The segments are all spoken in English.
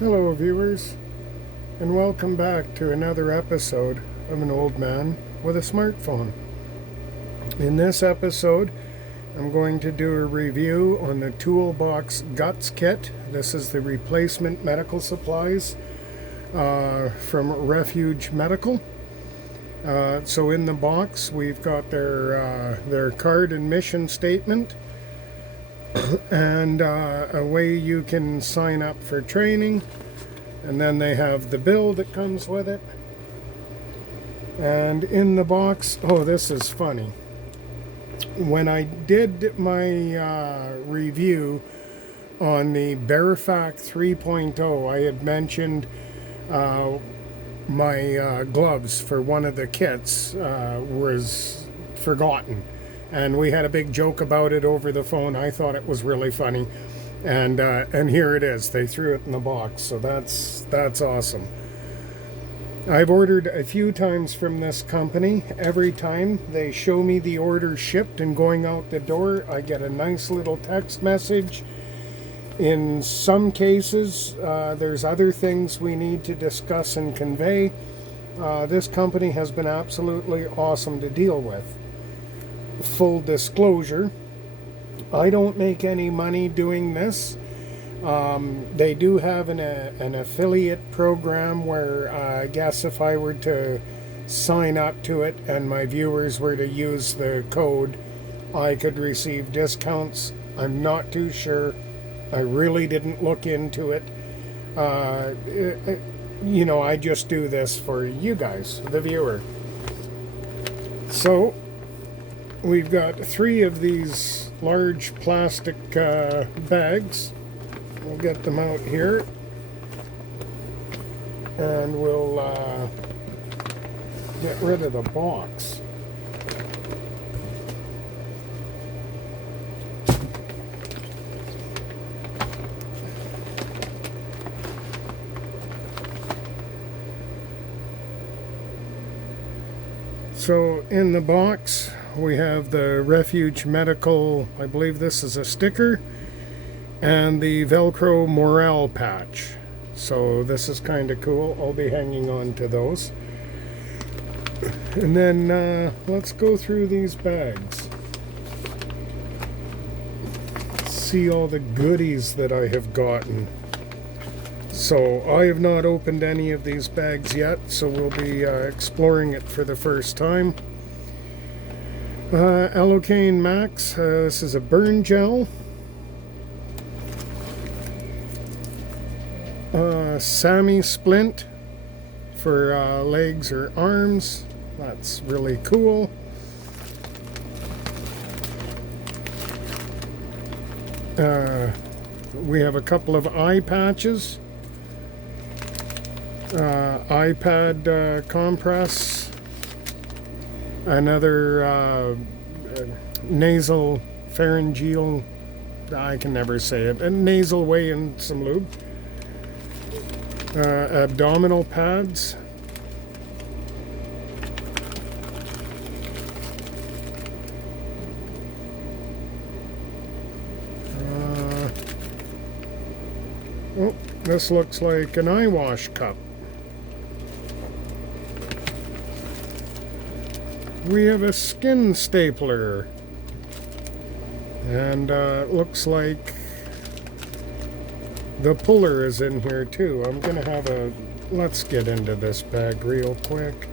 Hello viewers, and welcome back to another episode of An Old Man with a Smartphone. In this episode, I'm going to do a review on the Toolbox Guts Kit. This is the replacement medical supplies from Refuge Medical. So in the box we've got their card and mission statement, and a way you can sign up for training, and then they have the bill that comes with it. And in the box, oh, this is funny, when I did my review on the Refuge 3.0, I had mentioned my gloves for one of the kits was forgotten. And we had a big joke about it over the phone. I thought it was really funny, and here it is. They threw it in the box, so that's awesome. I've ordered a few times from this company. Every time they show me the order shipped and going out the door, I get a nice little text message. In some cases, there's other things we need to discuss and convey. This company has been absolutely awesome to deal with. Full disclosure, I don't make any money doing this. They do have an affiliate program where I guess if I were to sign up to it and my viewers were to use the code, I could receive discounts. I'm not too sure. I really didn't look into it. I just do this for you guys, the viewer. So we've got 3 of these large plastic bags. We'll get them out here, and we'll get rid of the box. So in the box we have the Refuge Medical, I believe this is a sticker, and the Velcro morale patch. So this is kind of cool. I'll be hanging on to those. And then let's go through these bags. See all the goodies that I have gotten. So I have not opened any of these bags yet, so we'll be exploring it for the first time. Allocaine Max, this is a burn gel. Sammy Splint for legs or arms. That's really cool. We have a couple of eye patches. iPad compress. Another nasal pharyngeal, I can never say it, a nasal way and some lube. Abdominal pads. Oh, this looks like an eye wash cup. We have a skin stapler, and looks like the puller is in here too. I'm gonna have let's get into this bag real quick.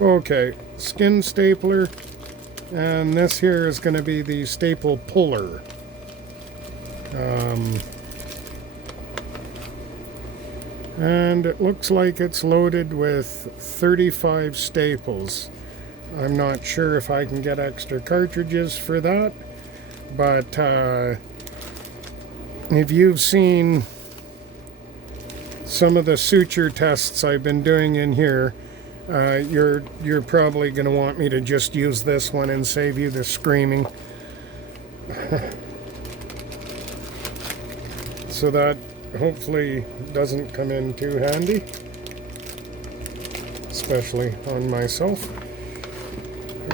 Okay, skin stapler, and this here is going to be the staple puller. And it looks like it's loaded with 35 staples. I'm not sure if I can get extra cartridges for that, but if you've seen some of the suture tests I've been doing in here, you're probably going to want me to just use this one and save you the screaming. So that hopefully doesn't come in too handy, especially on myself.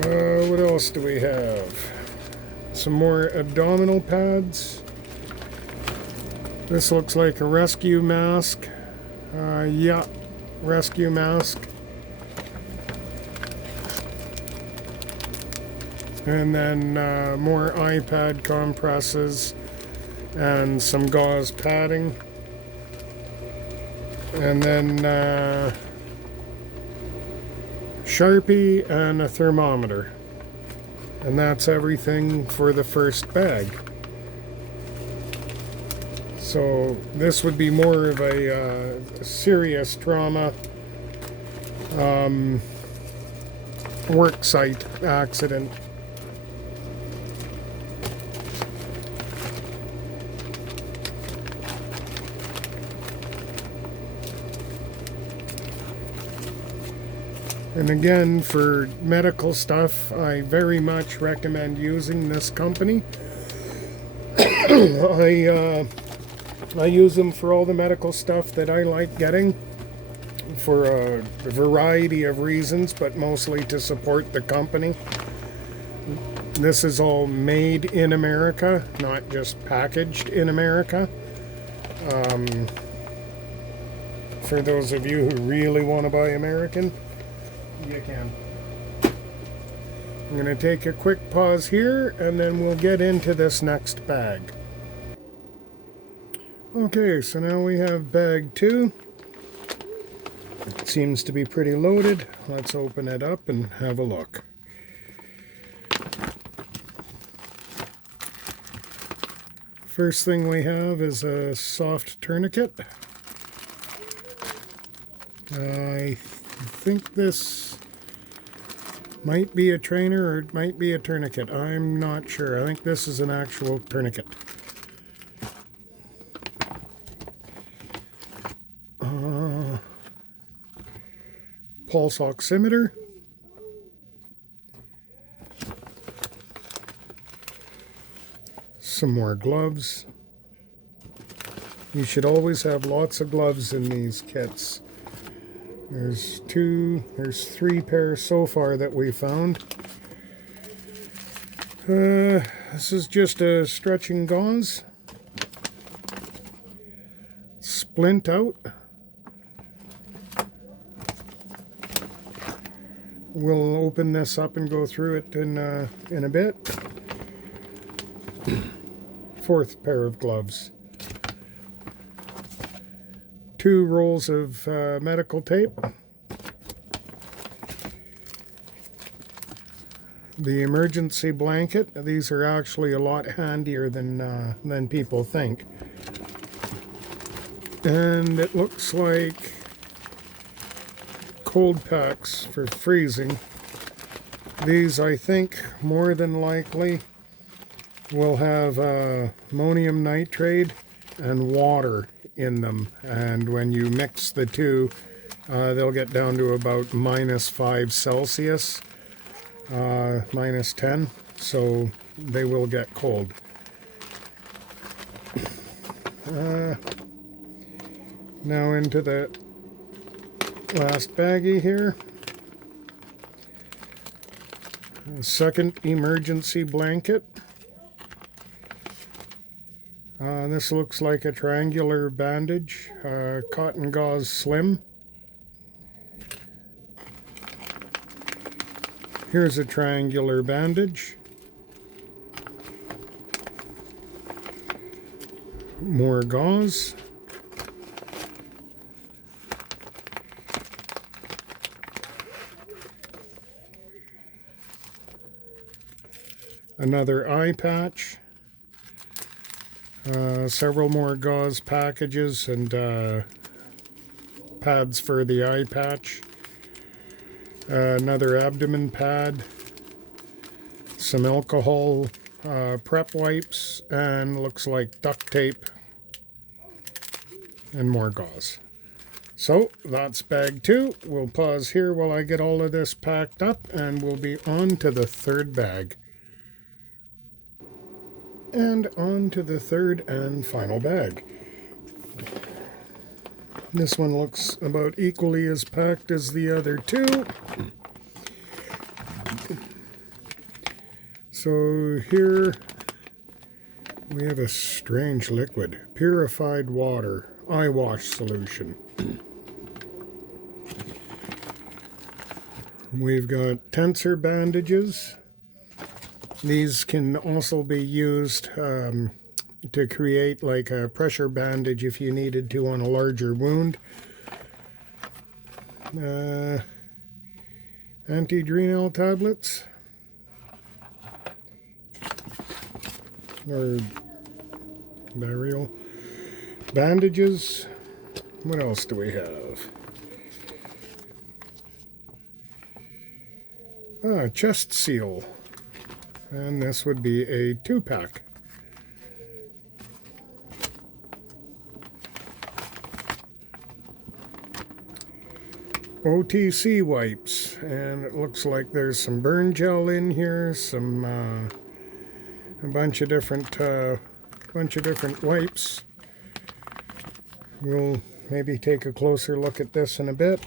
What else do we have? Some more abdominal pads. This looks like a rescue mask. Yeah, rescue mask. And then more iPad compresses and some gauze padding. And then Sharpie and a thermometer. And that's everything for the first bag. So this would be more of a serious trauma work site accident. And again, for medical stuff, I very much recommend using this company. I use them for all the medical stuff that I like getting for a variety of reasons, but mostly to support the company. This is all made in America, not just packaged in America. For those of you who really want to buy American, you can. I'm going to take a quick pause here and then we'll get into this next bag. Okay, so now we have bag 2. It seems to be pretty loaded. Let's open it up and have a look. First thing we have is a soft tourniquet. I think this might be a trainer or it might be a tourniquet. I'm not sure. I think this is an actual tourniquet. Pulse oximeter. Some more gloves. You should always have lots of gloves in these kits. There's 3 pairs so far that we found. This is just a stretching gauze. Splint out. We'll open this up and go through it in a bit. 4th pair of gloves. 2 rolls of medical tape. The emergency blanket. These are actually a lot handier than people think. And it looks like cold packs for freezing. These, I think, more than likely will have ammonium nitrate and water in them, and when you mix the two, they'll get down to about -5 Celsius, -10, so they will get cold. Now into the last baggie here. Second emergency blanket. This looks like a triangular bandage, cotton gauze slim. Here's a triangular bandage. More gauze. Another eye patch. Several more gauze packages and pads for the eye patch. Another abdomen pad. Some alcohol prep wipes, and looks like duct tape. And more gauze. So that's bag 2. We'll pause here while I get all of this packed up, and we'll be on to the 3rd bag. And on to the 3rd and final bag. This one looks about equally as packed as the other 2. So here we have a strange liquid, purified water, eye wash solution. We've got tensor bandages. These can also be used to create like a pressure bandage if you needed to on a larger wound. Anti-adrenal tablets. Or burial. Bandages. What else do we have? Chest seal. And this would be a 2-pack. OTC wipes, and it looks like there's some burn gel in here, some a bunch of different wipes. We'll maybe take a closer look at this in a bit.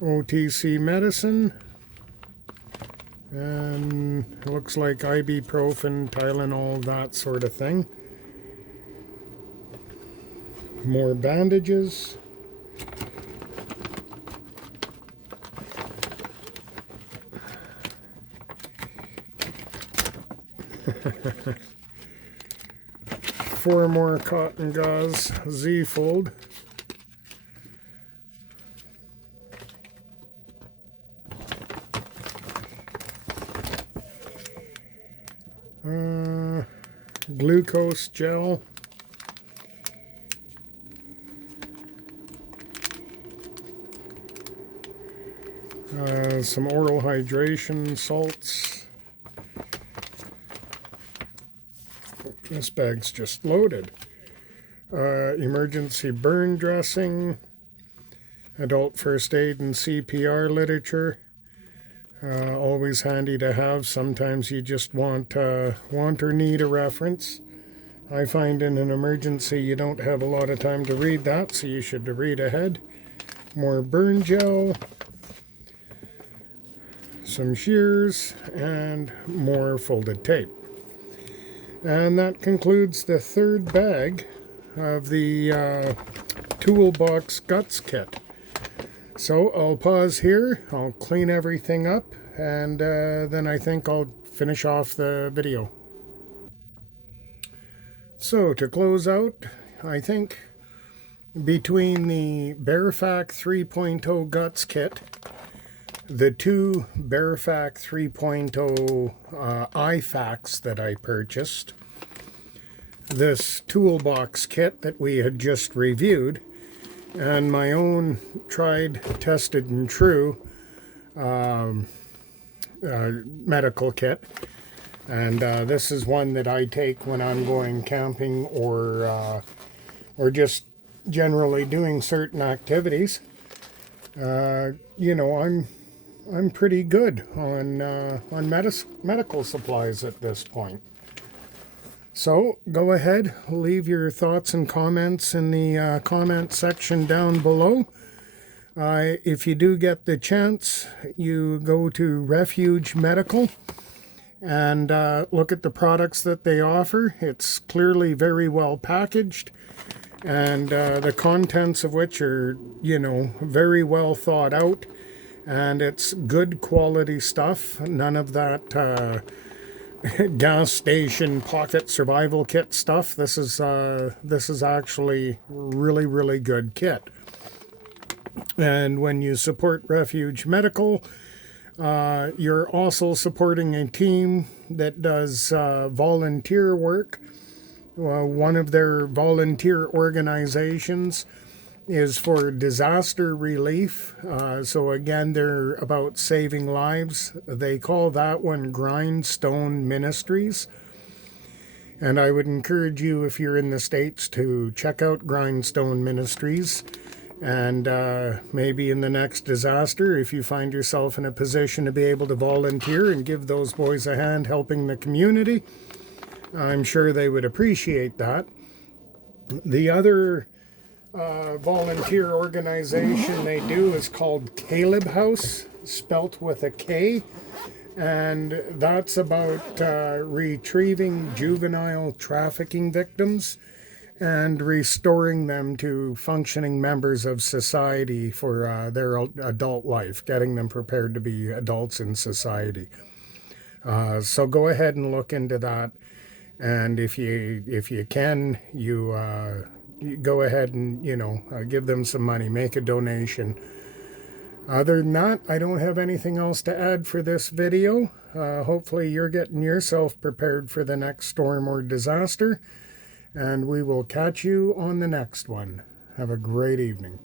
OTC medicine, and it looks like ibuprofen, Tylenol, that sort of thing. More bandages. Four more cotton gauze Z-fold. Glucose gel. Some oral hydration salts. This bag's just loaded. Emergency burn dressing. Adult first aid and CPR literature. Always handy to have. Sometimes you just want or need a reference. I find in an emergency you don't have a lot of time to read that, so you should read ahead. More burn gel. Some shears, and more folded tape. And that concludes the third bag of the Toolbox Guts Kit. So I'll pause here, I'll clean everything up, and then I think I'll finish off the video. So to close out, I think between the Bearfac 3.0 Guts Kit, the two Bearfac 3.0 IFACs that I purchased, this Toolbox kit that we had just reviewed, and my own tried, tested, and true medical kit. And this is one that I take when I'm going camping or just generally doing certain activities. You know, I'm pretty good on medical supplies at this point. So go ahead, leave your thoughts and comments in the comment section down below. If you do get the chance, you go to Refuge Medical and look at the products that they offer. It's clearly very well packaged, and the contents of which are, you know, very well thought out. And it's good quality stuff. None of that gas station pocket survival kit stuff. This is actually really good kit. And when you support Refuge Medical, you're also supporting a team that does volunteer work. One of their volunteer organizations is for disaster relief. So again, they're about saving lives. They call that one Grindstone Ministries. And I would encourage you, if you're in the States, to check out Grindstone Ministries. And maybe in the next disaster, if you find yourself in a position to be able to volunteer and give those boys a hand helping the community, I'm sure they would appreciate that. The other volunteer organization they do is called Caleb House. spelt with a K, and that's about retrieving juvenile trafficking victims and restoring them to functioning members of society for their adult life, getting them prepared to be adults in society. So go ahead and look into that, and if you can, you go ahead and give them some money, make a donation. Other than that, I don't have anything else to add for this video. Hopefully you're getting yourself prepared for the next storm or disaster, and we will catch you on the next one. Have a great evening.